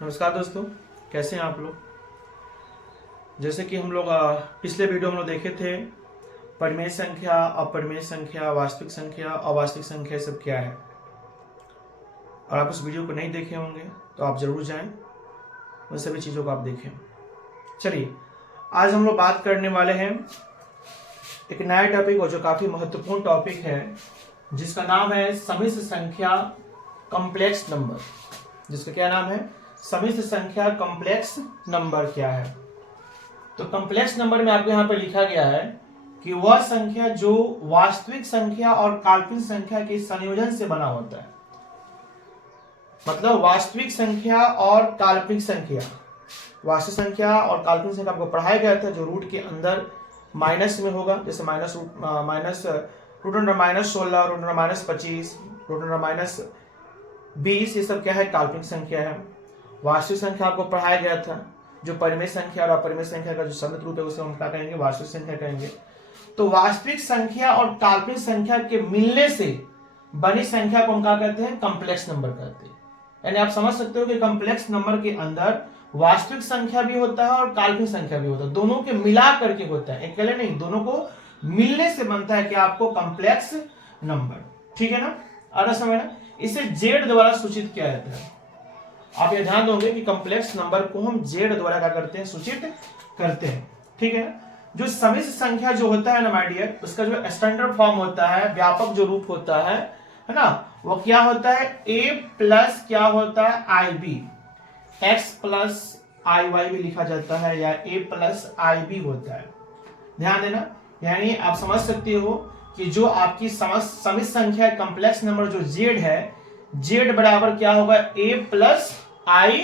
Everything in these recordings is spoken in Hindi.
नमस्कार दोस्तों, कैसे हैं आप लोग। जैसे कि हम लोग पिछले वीडियो हम लोग देखे थे परिमेय संख्या, अपरिमेय संख्या, वास्तविक संख्या, अवास्तविक संख्या सब क्या है। और आप उस वीडियो को नहीं देखे होंगे तो आप जरूर जाएं, उन सभी चीज़ों को आप देखें। चलिए, आज हम लोग बात करने वाले हैं एक नया टॉपिक और जो काफ़ी महत्वपूर्ण टॉपिक है, जिसका नाम है समिश्र संख्या कॉम्प्लेक्स नंबर। जिसका क्या नाम है? समिश्र संख्या कॉम्प्लेक्स नंबर क्या है। तो कॉम्प्लेक्स नंबर में आपको यहाँ पे लिखा गया है कि वह संख्या जो वास्तविक संख्या और काल्पनिक संख्या के संयोजन से बना होता है। मतलब वास्तविक संख्या और काल्पनिक संख्या, वास्तविक संख्या और काल्पनिक संख्या आपको पढ़ाया गया था, जो रूट के अंदर माइनस में होगा, जैसे minus root under minus 16, root under minus 25, root under minus 20, ये सब क्या है? काल्पनिक संख्या है। वास्तविक संख्या आपको पढ़ाया गया था, जो परिमेय संख्या और अपरिमेय संख्या का जो समित रूप है उसे हम क्या कहेंगे? वास्तविक संख्या कहेंगे। तो वास्तविक संख्या और काल्पनिक संख्या के मिलने से बनी संख्या को हम क्या कहते हैं? कॉम्प्लेक्स नंबर कहते हैं। यानी आप समझ सकते हो कि कॉम्प्लेक्स नंबर के अंदर वास्तविक संख्या भी होता है और काल्पनिक संख्या भी होता है, दोनों के मिला करके होता है, अकेले नहीं, दोनों को मिलने से बनता है कि आपको कॉम्प्लेक्स नंबर। ठीक है ना? आ समझ ना? इसे जेड द्वारा सूचित किया जाता है। आप ये ध्यान दोगे कि कॉम्प्लेक्स नंबर को हम जेड द्वारा क्या करते हैं? सूचित करते हैं। ठीक है ना? जो समिश्र संख्या जो होता है ना माय डियर, उसका जो स्टैंडर्ड फॉर्म होता है, व्यापक जो रूप होता है ना, वो क्या होता है? a प्लस क्या होता है? ib, x प्लस iy भी लिखा जाता है, या a प्लस ib होता है। ध्यान देना, यानी आप समझ सकते हो कि जो आपकी समिश्र संख्या कॉम्प्लेक्स नंबर जो जेड है, जेड बराबर क्या होगा? a plus I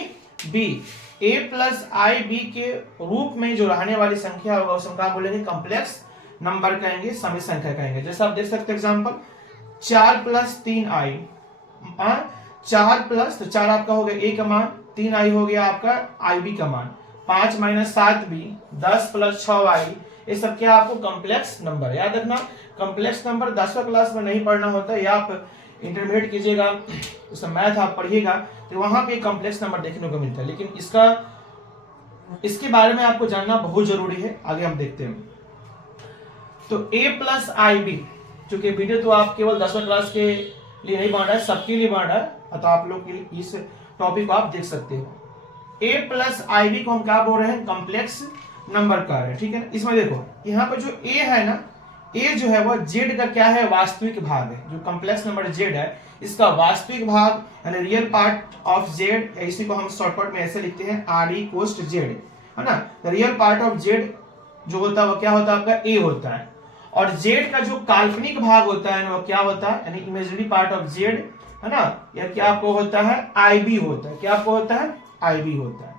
B. A plus I B के रूप में जो रहने वाली संख्या होगा उसे हम क्या बोलेंगे? कॉम्प्लेक्स नंबर कहेंगे, समिश्र संख्या कहेंगे। जैसे आप देख सकते हैं एग्जांपल, 4 प्लस 3 आई, 4 प्लस, तो 4 आपका हो गया ए का मान, 3 आई हो गया आपका आई बी का मान, 5 माइनस 7 बी, 10 प्लस 6 आई, ये सब क्या आपको कॉम्प्लेक्स नंबर। याद रखना, कॉम्प्लेक्स नंबर 10वीं क्लास में नहीं पढ़ना होता है, या आप इंटरमीडिएट कीजिएगा, उसमें मैथ आप पढ़िएगा तो वहां पे कॉम्प्लेक्स नंबर देखने को मिलता है, लेकिन इसके बारे में आपको जानना बहुत जरूरी है। आगे हम देखते हैं। तो a प्लस आई बी, चूंकि वीडियो तो आप केवल 10वीं क्लास के लिए नहीं बन रहा है, सबके लिए बन रहा है, तो आप लोग इस टॉपिक को आप देख सकते हो। a प्लस आई बी को हम क्या बोल रहे हैं? कॉम्प्लेक्स नंबर कह रहे हैं। ठीक है ना? इसमें देखो, यहाँ पे जो a है ना, a जो है वह z का क्या है? वास्तविक भाग है। जो कॉम्प्लेक्स नंबर z है, इसका वास्तविक भाग यानी रियल पार्ट ऑफ z, इसी को हम शॉर्टकट में ऐसे लिखते हैं r इक्वल्स टू z, है ना। रियल पार्ट ऑफ z जो होता है वो क्या होता है? आपका a होता है। और z का जो काल्पनिक भाग होता है वो क्या होता है? यानी इमेजिनरी पार्ट ऑफ z, है ना, यह क्या आपको होता है? ib होता है। क्या आपको होता है? ib होता है।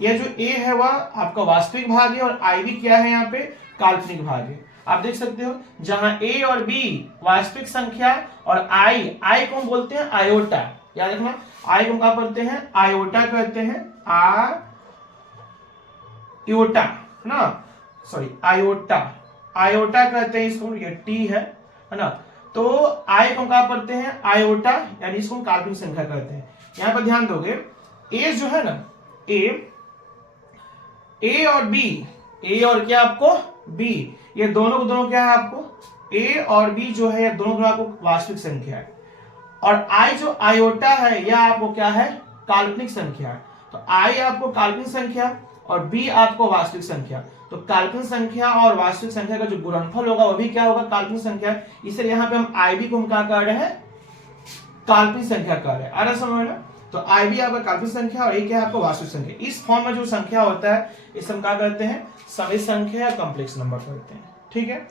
यह जो a है वह आपका वास्तविक भाग है और ib क्या है? यहाँ पे काल्पनिक भाग है। आप देख सकते हो, जहां a और b वास्तविक संख्या और i को हम बोलते हैं आयोटा। याद रखना, i को क्या बोलते हैं? आयोटा कहते हैं, आयोटा ना, सॉरी आयोटा, आयोटा कहते हैं इसको, ये t है ना। तो i को क्या करते हैं? आयोटा, यानी इसको हम काल्पनिक संख्या कहते हैं। यहां पर ध्यान दोगे, a जो है ना, a और b, a और क्या आपको? b, ये दोनों को दोनों क्या है आपको? a और b जो है दोनों आपको वास्तविक संख्या है, और i जो आयोटा है यह आपको क्या है? काल्पनिक संख्या है। तो i आपको काल्पनिक संख्या और b आपको वास्तविक संख्या। तो काल्पनिक संख्या और वास्तविक संख्या का जो गुणनफल होगा वो भी क्या होगा? काल्पनिक संख्या। इसलिए यहाँ पे हम ib को हम क्या कर रहे हैं? काल्पनिक संख्या कर रहे हैं। आ रहा समझ में? तो ib आपका काल्पनिक संख्या और a क्या है? आपको वास्तविक संख्या। इस फॉर्म में जो संख्या होता है इसे हम क्या कहते हैं? समिश्र संख्या या कॉम्प्लेक्स नंबर कहते हैं। ठीक है,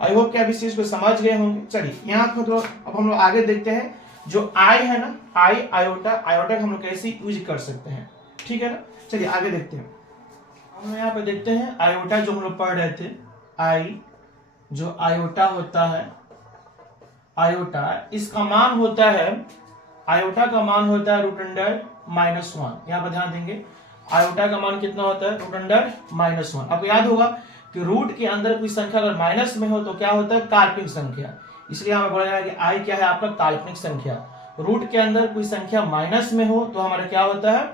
आई होप कि आप इस चीज को समझ गए होंगे। चलिए, यहाँ पर तो अब हम लोग आगे देखते हैं, जो i है ना, आयोटा का हम लोग कैसे यूज कर सकते हैं। ठीक है ना? चलिए आगे देखते हैं। हम यहाँ पे देखते हैं आयोटा जो हम लोग पढ़ रहे थे, जो आयोटा होता है, आयोटा इसका मान होता है, आयोटा का मान होता है रूट अंडर -1। यहाँ पर ध्यान देंगे, आयोटा का मान कितना होता है? Root under -1। आपको याद होगा कि रूट के अंदर कोई संख्या अगर माइनस में हो तो क्या होता है? काल्पनिक संख्या। इसलिए हमें बोला जाएगा कि आई क्या है? आपका काल्पनिक संख्या। रूट के अंदर कोई संख्या माइनस में हो तो हमारा क्या होता है?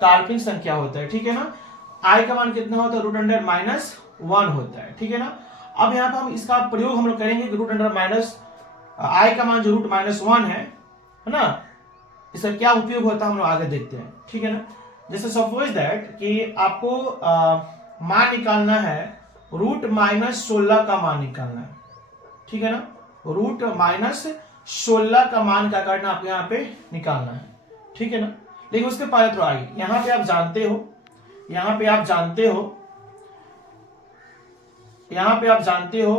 काल्पनिक संख्या होता है, ठीक है ना। आई का मान कितना होता है, रूट अंडर माइनस 1 होता है, ठीक है ना। अब यहाँ पे हम इसका प्रयोग हम लोग करेंगे कि रूट अंडर माइनस आई का मान जो रूट माइनस 1 है ना, इसका क्या उपयोग होता है हम लोग आगे देखते हैं, ठीक है ना। जैसे सपोज दैट कि आपको मान निकालना है, रूट माइनस 16 का मान निकालना है, ठीक है ना। रूट माइनस 16 का मान क्या करना आपको यहाँ पे निकालना है, ठीक है ना। लेकिन उसके पहले तो आइए, यहाँ पे आप जानते हो, यहाँ पे आप जानते हो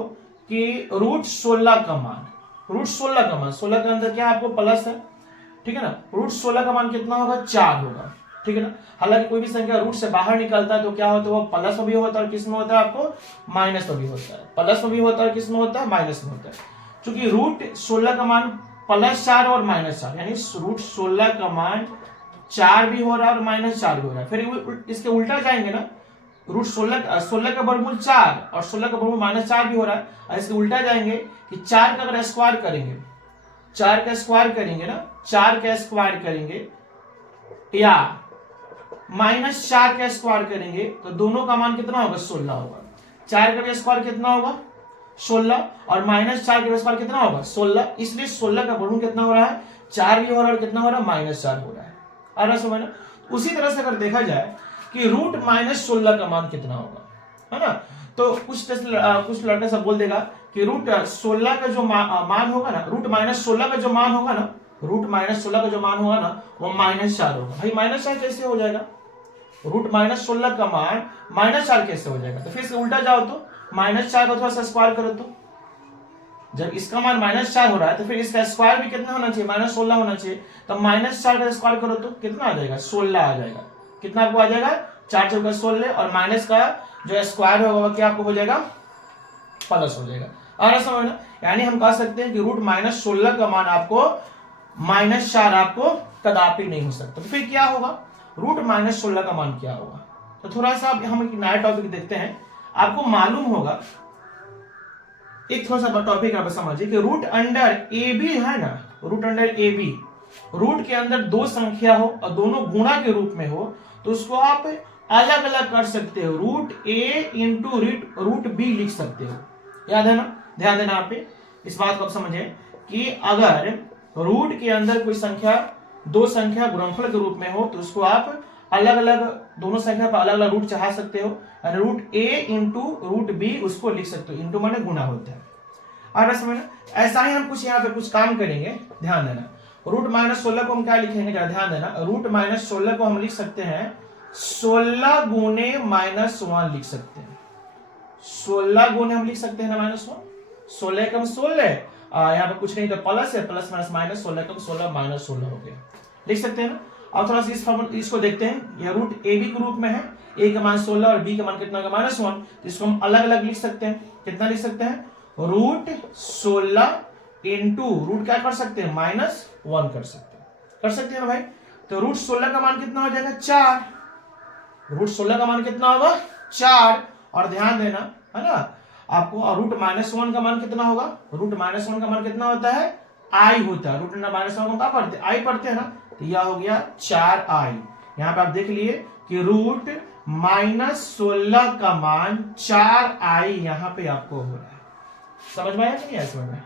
कि रूट 16 का मान, रूट 16 का मान, 16 के अंदर क्या आपको प्लस है, ठीक है ना। रूट 16 का मान कितना होगा, 4 होगा, ठीक है ना। हालांकि कोई भी संख्या रूट से बाहर निकलता है तो क्या होता है, वो प्लस में भी होता है और किस में होता है, आपको माइनस में भी होता है। प्लस में भी होता है और किस में होता है, माइनस में होता है। क्योंकि रूट 16 का मान +4 और -4, यानी रूट 16 का मान 4 भी हो रहा है और -4 भी हो रहा है। फिर इसके उल्टा जाएंगे ना, रूट 16 का वर्गमूल 4 और 16 का वर्गमूल -4 भी हो रहा है, और इसके उल्टा जाएंगे कि 4 का अगर स्क्वायर करेंगे, 4 का स्क्वायर करेंगे ना, 4 का स्क्वायर करेंगे या -4 का स्क्वायर करेंगे तो दोनों का मान कितना होगा, 16 होगा। 4 का भी स्क्वायर कितना होगा, 16, और -4 का स्क्वायर कितना होगा, 16। इसलिए 16 का वर्गमूल कितना हो रहा है, 4 भी हो रहा है और कितना हो रहा है, -4 हो रहा है। आ रहा समझ ना। उसी तरह से अगर देखा जाए कि रूट -16 का मान कितना होगा, है ना, तो कुछ लड़का सब बोल देगा कि रूट 16 का जो मान होगा ना, रूट -16 का जो मान होगा ना, रूट -16 का जो मान होगा ना, वो -4 होगा। भाई -4 कैसे हो जाएगा, रूट -16 का मान -4 कैसे हो जाएगा। तो फिर से उल्टा जाओ तो -4 को थोड़ा सा स्क्वायर करो, तो जब इसका मान -4 हो रहा है तो फिर इसका स्क्वायर भी कितना होना चाहिए, -16 होना चाहिए। तो -4 का स्क्वायर करो तो कितना आ जाएगा, 16 आ जाएगा। कितना आपको आ जाएगा, 4 चौका 16, और माइनस का जो स्क्वायर होगा क्या आपको हो जाएगा, प्लस हो जाएगा। आ रहा समझ ना। यानी हम कह सकते हैं कि रूट -16 का मान आपको -4 आपको कदापि नहीं हो सकता। तो फिर क्या होगा, रूट -16 का मान क्या होगा। तो थोड़ा सा हम एक नया टॉपिक देखते हैं। आपको मालूम होगा, एक थोड़ा सा टॉपिक आप समझिए कि रूट अंडर ए बी है ना, root under A B, root के अंदर दो संख्या हो और दोनों गुणा के रूप में हो तो उसको आप अलग अलग कर सकते हो, रूट ए इंटू रूट बी लिख सकते हो। याद है ना, ध्यान देना आप इस बात को आप समझे कि अगर रूट के अंदर कोई संख्या दो संख्या गुणनफल के रूप में हो तो उसको आप अलग अलग, दोनों संख्या पर अलग अलग रूट चढ़ा सकते हो। रूट ए इंटू रूट बी उसको लिख सकते हो, इंटू माने गुणा होता है। और समझ ऐसा ही हम कुछ यहाँ पे कुछ काम करेंगे, ध्यान देना। रूट -16 को हम क्या लिखेंगे, जरा ध्यान देना। रूट -16 को हम लिख सकते हैं 16 गुने -1 लिख सकते हैं। 16 गुने हम लिख सकते हैं ना -1, 16 कम 16, यहाँ पे कुछ नहीं तो प्लस है, प्लस माइनस, 16 कम 16 -16 हो गया, लिख सकते हैं ना। अब थोड़ा सा इस फॉर्मूला इसको देखते हैं। यह रूट ए बी के रूप में है, ए का मान 16 और बी का मान कितना होगा, -1। तो इसको हम अलग अलग लिख सकते हैं। कितना लिख सकते हैं, रूट 16 इंटू रूट क्या कर सकते हैं, -1 कर सकते हैं ना भाई। तो रूट 16 का मान कितना हो जाएगा, 4। रूट 16 का मान कितना होगा, 4। और ध्यान देना है ना आपको, रूट -1 का मान कितना होगा, रूट -1 का मान कितना होता है, आई होता है। रूट -1 को क्या पढ़ते हैं, आई पढ़ते हैं ना। तो यह हो गया 4i। यहां पे आप देख लिए कि रूट -16 का मान 4i यहां पे आपको हो रहा है। समझ में आया कि नहीं आया, समझ में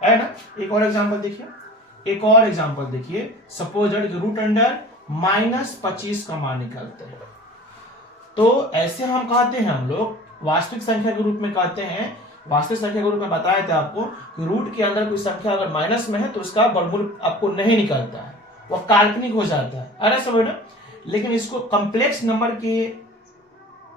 है ना। एक और एग्जांपल देखिए, एक और एग्जांपल देखिए। सपोज रूट अंडर -25 का मान निकालते हैं। तो ऐसे हम कहते हैं, हम लोग वास्तविक संख्या के रूप में कहते हैं। वास्तविक संख्या के रूप में बताया था आपको कि रूट के अंदर कोई संख्या अगर माइनस में है तो उसका वर्गमूल आपको नहीं निकलता है, वो काल्पनिक हो जाता है। अरे समझ ना। लेकिन इसको कॉम्प्लेक्स नंबर के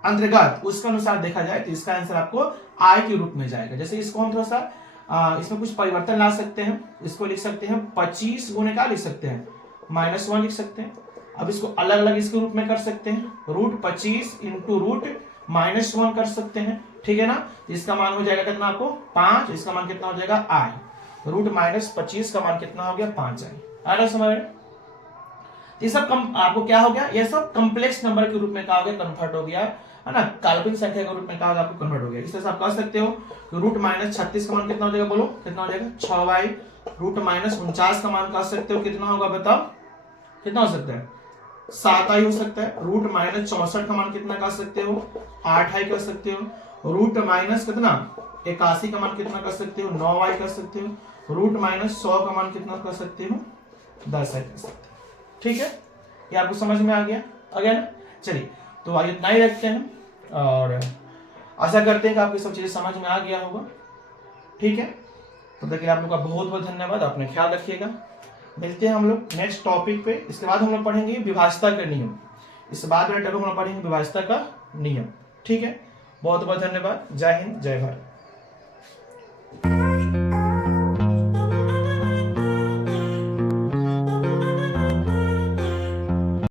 अंतर्गत उसके अनुसार देखा जाए तो इसका आंसर आपको आई के रूप में जाएगा। जैसे इसको हम थोड़ा सा इसमें कुछ परिवर्तन ला सकते हैं। इसको लिख सकते हैं 25 गुने का लिख सकते हैं, -1 लिख सकते हैं। अब इसको अलग अलग इसके रूप में कर सकते हैं, रूट 25 इंटू रूट -1 कर सकते हैं, ठीक है ना। तो इसका मान हो जाएगा कितना आपको, 5। इसका मान कितना हो जाएगा, आई। रूट -25 का मान कितना हो गया, 5i। आ रहा समझ में। ये सब आपको क्या हो गया, ये सब कॉम्प्लेक्स नंबर के रूप में क्या हो गया, कन्वर्ट हो गया है ना। काल्पनिक संख्या के रूप में क्या होगा, आपको कन्वर्ट हो गया। इस तरह से आप कह सकते हो कि रूट -36 का मान कितना हो जाएगा, बोलो कितना हो जाएगा, 6y। रूट -49 का मान कह सकते हो कितना होगा, बताओ कितना हो सकता है, 7i हो सकता है। रूट माइनस 64 का मान कितना कर सकते हो, 8i कर सकते हो। रूट माइनस कितना 81 का मान कितना कर सकते हो, 9i कर सकते हो। रूट माइनस 100 का मान कितना कर सकते हो, 10i कर सकते हो। ठीक है, ये आपको समझ में आ गया ना। चलिए तो आइए इतना ही रखते हैं और आशा करते हैं कि आपको सब चीजें समझ में आ गया होगा। ठीक है, तब तक के लिए आप लोग का बहुत बहुत धन्यवाद। अपने ख्याल रखिएगा। मिलते हैं हम लोग नेक्स्ट टॉपिक पे। इसके बाद हम लोग पढ़ेंगे विभाजता का नियम। इस बाद में हम लोग पढ़ेंगे विभाजता का नियम। ठीक है, बहुत बहुत धन्यवाद। जय हिंद, जय भारत।